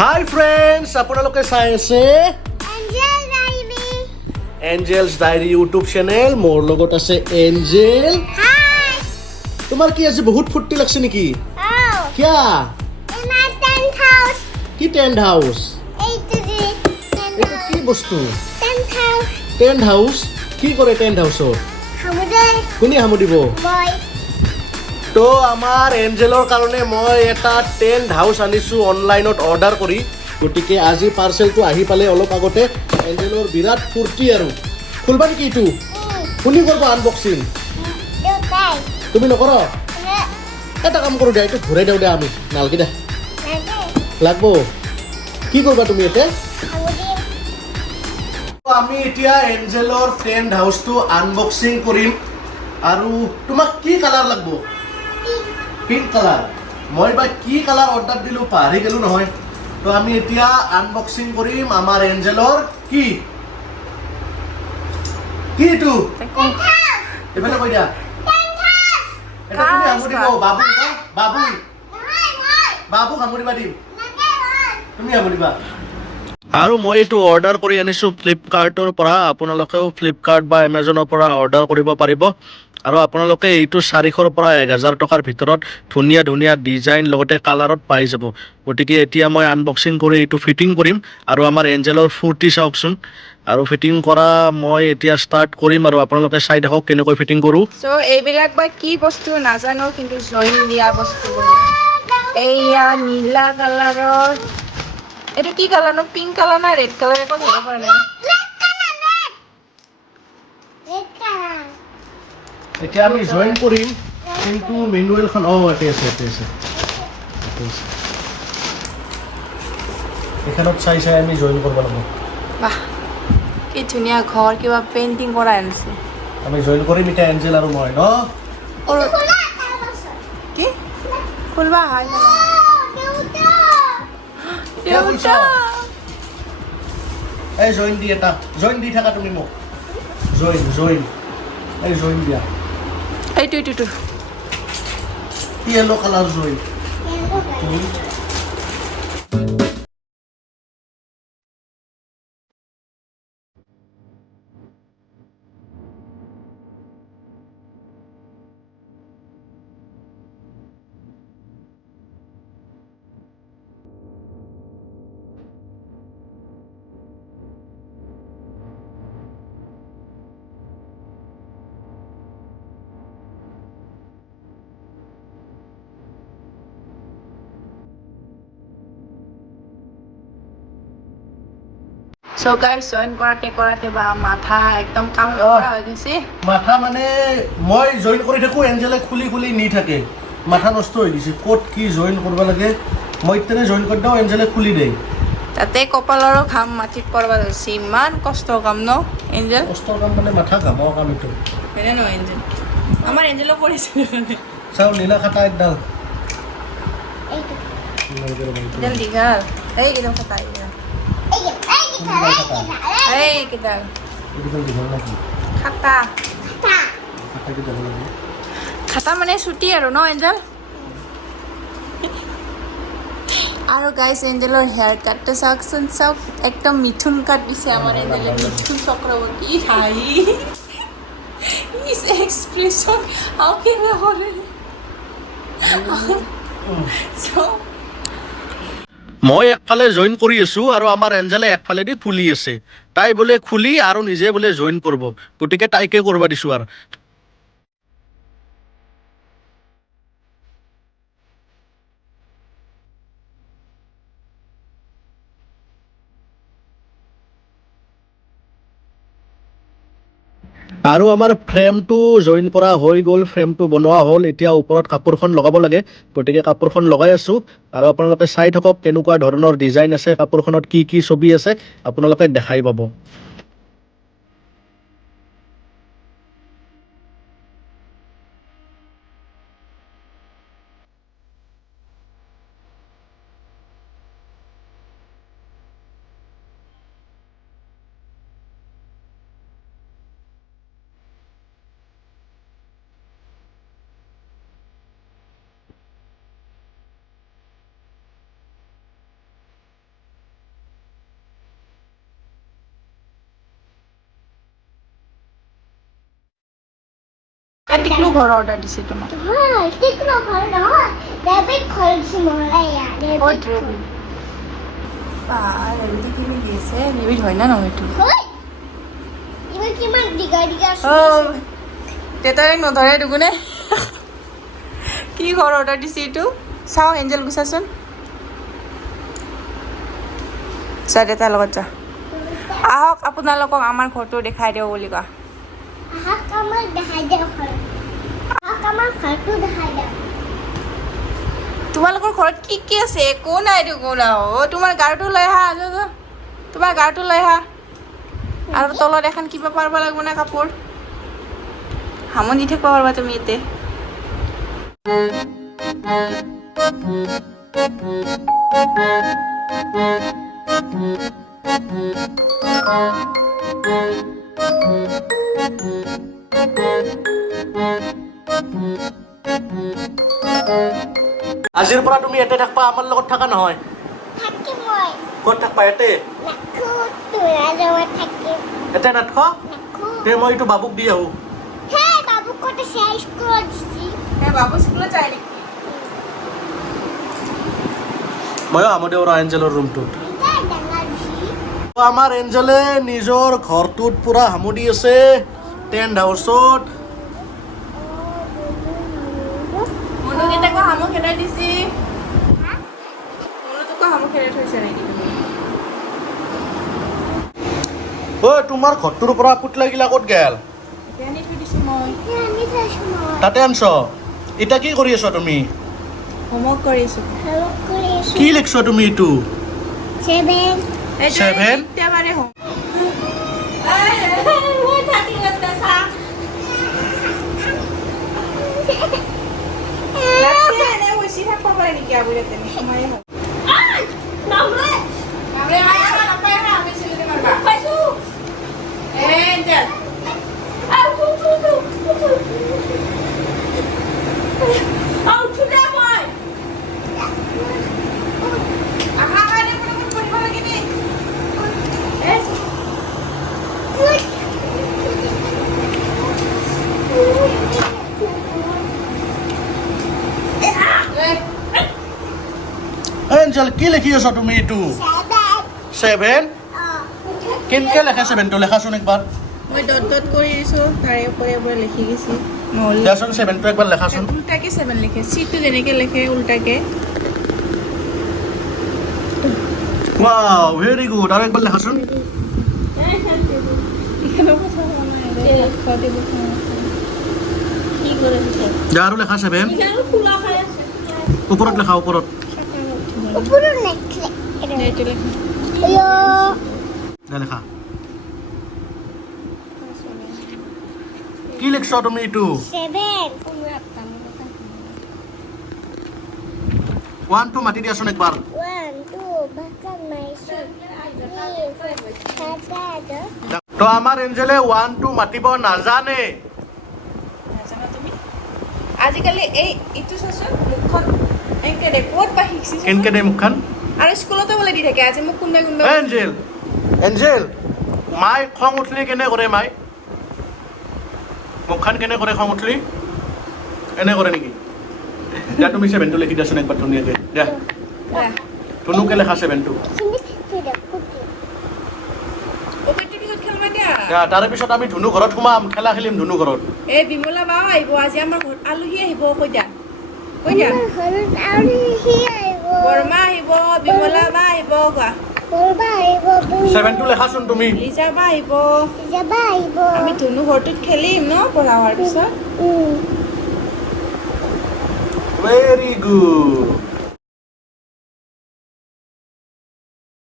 হাই friends, আপোনালোকে চাই আছে এঞ্জেলছ ডায়েৰী ইউটিউব চেনেল। মোৰ লগত আছে এঞ্জেল। তোমাৰ কি আজি বহুত ফূৰ্তি লাগছে নেকি? কিয়া? কি টেণ্ট হাউচ? এইটো কি বস্তু? Tent house? কি কৰে টেণ্ট হাউচত? কোনে সামৰিব? তো আমাৰ এঞ্জেলৰ কাৰণে মই এটা টেণ্ট হাউচ আনিছোঁ অনলাইনত অৰ্ডাৰ কৰি। গতিকে আজি পাৰ্চেলটো আহি পালে অলপ আগতে। এঞ্জেলৰ বিৰাট ফূৰ্তি আৰু। খুলবা নেকি এইটো? কোনে কৰিব আনবক্সিং? তুমি নকৰ? এটা কাম কৰোঁ দে, এইটো ঘূৰাই দিওঁ দে আমি। নালগে দে, লাগব। কি কৰিবা তুমি এতিয়া? আমি এতিয়া এঞ্জেলৰ টেণ্ট হাউচটো আনবক্সিং কৰিম। আৰু তোমাক কি কালাৰ লাগব? Pink colour. মই বা কি কালাৰ অৰ্ডাৰ দিলোঁ পাহৰি গ'লোঁ নহয়। তো আমি এতিয়া আনবক্সিং কৰিম আমাৰ এঞ্জেলৰ কি এইটো? এইফালে কৈ দিয়া। এটা তুমি সামৰিব। বাবু বাবু বাবু সামৰিবা দিম, তুমি সামৰিবা। আৰু মই এইটো অৰ্ডাৰ কৰি আনিছোঁ ফ্লিপকাৰ্টৰ পৰা। আপোনালোকেও ফ্লিপকাৰ্ট বা এমাজনৰ পৰা অৰ্ডাৰ কৰিব পাৰিব। আৰু আপোনালোকে এইটো 400ৰ পৰা 1000 টকাৰ ভিতৰত ধুনীয়া ধুনীয়া ডিজাইন লগতে কালাৰত পাই যাব। গতিকে এতিয়া মই আনবক্সিং কৰি এইটো ফিটিং কৰিম। আৰু আমাৰ এঞ্জেলৰ ফূৰ্তি চাওকচোন। আৰু ফিটিং কৰা মই এতিয়া ষ্টাৰ্ট কৰিম আৰু আপোনালোকে চাই থাকক কেনেকৈ ফিটিং কৰোঁ। চ' এইবিলাক বা কি বস্তু নাজানো, কিন্তু জইন দিয়া বস্তু বুলি। এইয়া নীলা কালাৰৰ, এইটো কি কালাৰ ন? পিংক কালাৰ না ৰেড কালাৰ? একো ধৰিব পৰা নাই। এতিয়া আমি জইন কৰিম, কিন্তু মেনুৱেলখন ইয়াতে আছে, ইয়াতে আছে। এইখনত চাই চাই আমি জইন কৰিব লাগিব। বাহ, কি ধুনীয়া ঘৰ, কিবা পেইণ্টিং কৰা আনিছে। আমি জইন কৰিম এতিয়া এঞ্জেল আৰু মই ন। কি খুলবা? হয় এই জইন দি এটা জইন দি থাকা তুমি মোক। জইন জইন এই জইন দিয়া। এইটো য়েলো কালাৰ জইন। চ' গাইছ, জইন কৰাতে বা মাথা একদম কাম নকৰা হৈ গৈছে। মাথা মানে মই জইন কৰি থাকোঁ, এঞ্জেলে খুলি খুলি নি থাকে। মাথা নষ্ট হৈ গৈছে। ক'ত কি জইন কৰিব লাগে মই তেনে জইন কৰি দিওঁ, এঞ্জেলে খুলি দিয়ে। তাতে কপালৰো ঘাম মাটিত পৰব ধৰিছে। ইমান কষ্টৰ কাম ন এঞ্জেল? কষ্টৰ কাম মানে মাথা ঘামৰ কাম এইটো। হয়নে নহয় এঞ্জেল? আমাৰ এঞ্জেলক কৰিছে। চাওঁ নীলা খাতা একডাল। এডাল দীঘল, এইকেইডাল খাতা, এইকেইডাল খাতা। খাতা মানে ছুটি আৰু ন এঞ্জেল? আৰু গাইছ, এঞ্জেলৰ হেয়াৰ কাটটো চাওকচোন, চাওক একদম মিথুন কাট দিছে আমাৰ এঞ্জেলে। মিথুন চক্ৰৱৰ্তী হাঁহি এক্সপ্ৰেছন আউকিনে কৰে। মই একফালে জইন কৰি আছোঁ আৰু আমাৰ এঞ্জেলে একফালেদি খুলি আছে। তাই বোলে খুলি আৰু নিজে বোলে জইন কৰিব। গতিকে তাইকে কৰিব দিছোঁ আৰু। আৰু আমাৰ ফ্ৰেমটো জইন কৰা হৈ গ'ল, ফ্ৰেমটো বনোৱা হ'ল। এতিয়া ওপৰত কাপোৰখন লগাব লাগে। গতিকে কাপোৰখন লগাই আছোঁ। আৰু আপোনালোকে চাই থাকক কেনেকুৱা ধৰণৰ ডিজাইন আছে, কাপোৰখনত কি কি ছবি আছে আপোনালোকে দেখাই পাব। টিকলু ঘৰ অৰ্ডাৰ দিছে তোমাক ৰেবিটি কি মিলি আছে ৰেবিট হয় না নহয় এইটো দেউতাক নধৰে দুগুণে কি ঘৰ অৰ্ডাৰ দিছে এইটো চাওঁ এঞ্জেল গুচাচোন চা দেউতাৰ লগত যা আহক আপোনালোকক আমাৰ ঘৰটো দেখাই দিওঁ বুলি কোৱা তোমালোকৰ ঘৰত কি কি আছে একো নাই দেখোন তোমাৰ গাৰুটো লৈ আহা তোমাৰ গাৰুটো লৈ আহা আৰু তলত এখন কিবা পাৰিব লাগিব না কাপোৰ হামনি থাকিব পাৰিবা তুমি ইয়াতে আজিৰ পৰা তুমি ইয়াতে থাকবা আমাৰ লগত থাকা নহয় ক'ত থাকবা ইয়াতে ইয়াতে নাথাক তে মই এইটো বাবুক দি আহো বাবু স্কুলত যায় নেকি ময়ো আমো দেউৰা এঞ্জেলৰ ৰুমটোত আমাৰ এঞ্জেলে নিজৰ ঘৰটোত পুৰা হামুদি আছে টেণ্ট হাউচত মনুকেইটাকো হামু খেদাই দিছি মনুটোকো হামু খেদাই থৈছে নেকি ঐ তোমাৰ ঘৰটোৰ পৰা পুতলাগিলা ক'ত গেল আনি থৈ দিছোঁ মই তাতে আনছ এতিয়া কি কৰি আছ তুমি হোমৱৰ্ক কৰিছোঁ কি লিখছ তুমি এইটো 7 এতিয়াবাৰে হোম এনে উচি থাকিব পাৰে নেকি আবুলে তেনে সময়ে হ'ব এঞ্জেল কি লিখি আছ তুমি এইটো 7 কেনেকৈ লেখা 7টো লেখাচোন একবাৰ মই ডট ডট কৰি দিছোঁ তাৰে ওপৰে ওপৰে লিখি গৈছে নহ'লে দেচোন 7টো একবাৰ লেখাচোন উল্টাকে 7 লিখে চিটো যেনেকৈ লিখে উল্টাকে ৱাও ভেৰি গুড আৰু একবাৰ লেখাচোন আৰু লেখা 7 ওপৰত লেখা ওপৰত লেখা কি লিখছ তুমি এইটো 1 2 মাতি দিয়াচোন একবাৰ তো আমাৰ এঞ্জেলে 1 2 মাতিব নাজানে আজিকালি এইটো চাচোন মুখখন এনেকৈ দে ক'ত বা শিকছি কেনেকৈ দে মুখখন আৰু স্কুলতো বোলে দি থাকে আজি মোক কোনোবাই এঞ্জেল এঞ্জেল মাই খং উঠলি কেনে কৰে মাই মুখখন কেনে কৰে খং উঠলি এনে কৰে নেকি দিয়া তুমি 7টো লিখি দিয়াচোন একবাৰ ধুনীয়াকৈ দিয়া ধুনুকে লেখা 7টো তাৰে পিছত আমি ধুনু ঘৰত সোমাম খেলা খেলিম ধুনু ঘৰত এই বিমলা বাও আহিব আজি আমাৰ ঘৰত আলহী আহিব কৈ দিয়া বৰমা আহিব বিমলা বা আহিব কোৱা 7টো লেখাচোন তুমি লিজা বা আহিব আমি ধুনু ঘৰটোত খেলিম ন পঢ়া হোৱাৰ পিছত ভেৰি গুড